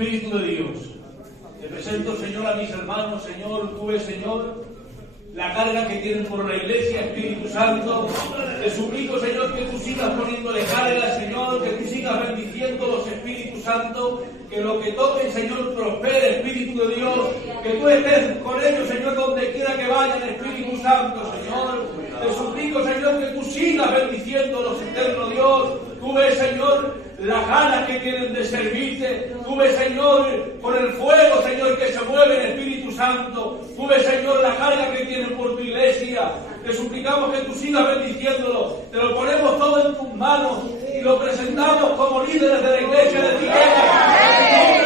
Espíritu de Dios, te presento, Señor, a mis hermanos, Señor, tú ves, Señor, la carga que tienen por la iglesia, Espíritu Santo. Te suplico, Señor, que tú sigas poniéndole carga, Señor, que tú sigas bendiciendo los Espíritus Santos, que lo que toquen, Señor, prospere, Espíritu de Dios, que tú estés con ellos, Señor, donde quiera que vayan, Espíritu Santo, Señor. Te suplico, Señor, que tú sigas bendiciendo los eternos, Dios. Tú ves, Señor, las ganas que tienen de servirte. Tú ves, Señor, por el fuego, Señor, que se mueve en Espíritu Santo. Tú ves, Señor, la carga que tienen por tu iglesia. Te suplicamos que tú sigas bendiciéndolo. Te lo ponemos todo en tus manos y lo presentamos como líderes de la iglesia de Tierra.